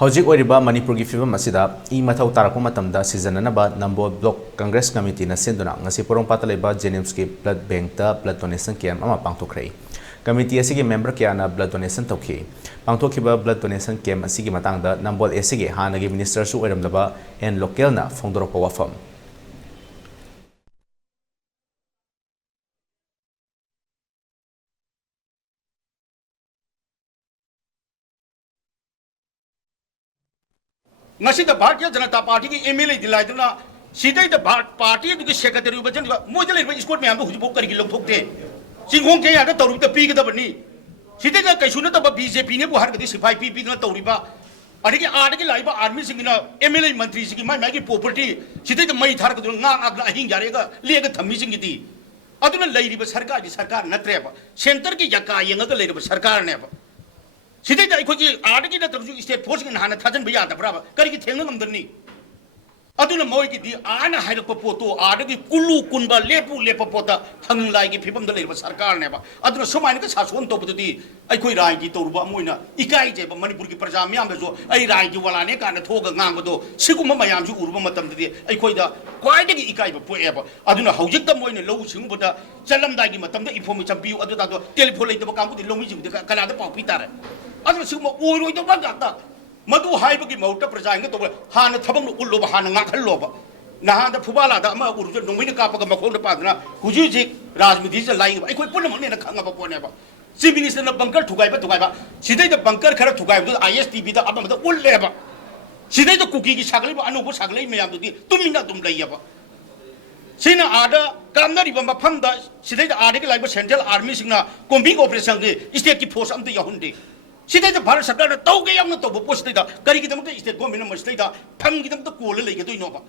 Hojik Oriba Manipur gi film asida I mathau tarakpa matamda sijananaba Nambol Block Congress Committee na sinduna ngasi porong patalaiba Jenims ki blood bank ta blood donation camp ama pangthokhrei. Committee asigi member kayana blood donation tawkhi. Pangthokhiba blood donation camp asigi matangda Nambol asigi hanagi minister su oiramlaba N.Loken na phongdorokpa wafam. ngasi da Bharatiya Janata Party ki MLA dilai duna sidai da party du ki secretary bajan moja le sport me am huju Karigi lok thokte singhong ke ya da toru da pi ga da bani sidai da kaisu na da BJP ne buhar ga di sipai pi na toru ba ani ki aad ki lai ba army sing na MLA mantri sing mai ki property sidai da mai thar ga du nga agla hing jare ga le ga thammi sing di aduna lai ri ba sarkar ji sarkar natre ba center ki yaka yenga ga le ba sarkar ne ba sidai da ikhoji aad ki na tarju state force ki hana thajan bya da braba kari ki thengna ngamdani aduna moi ki di ana haira ko poto aad ki kulu kunba lepu pota thanglai ki phibam da leiba sarkar ne ba aduna somain ka sason to bududi aikhoi rai ki toruba moina ikai je ba manipur ki praja myam da jo ai rai ki wala ne ka na thoga ngang do siguma mayam ju urba matam di aikhoi da kwai da ki ikai ba poe ba aduna hojik da moina lo sing boda chalam da ki matam da information biu adu da do telephone lai da ba kam di lomi ji da kala da pau pi tare aduna siguma oiroi da ba da madu haibagi mauta prajang to hana thabang ullo hana ngakhal loba nahan da phubala da ama urju nongmini ka paga makhon da padna huji ji rajmiti je lai ai koi punam ne na khanga ba pone ba chief minister na bunker thugai ba sidai da bunker khara thugai ba ISTV da abam da ulle ba sidai da kuki ki saglai ba anu ko saglai me yam di tumina tum lai ba sina ada kamna ri ba pham da sidai da ada ki lai ba central army singna combing operation ge state ki force am da yahunde sidai da Bharat Sarkar na tauge yamna to bo post da Karigi damakta state government ma state da phamgi damakta kola leigadoino ba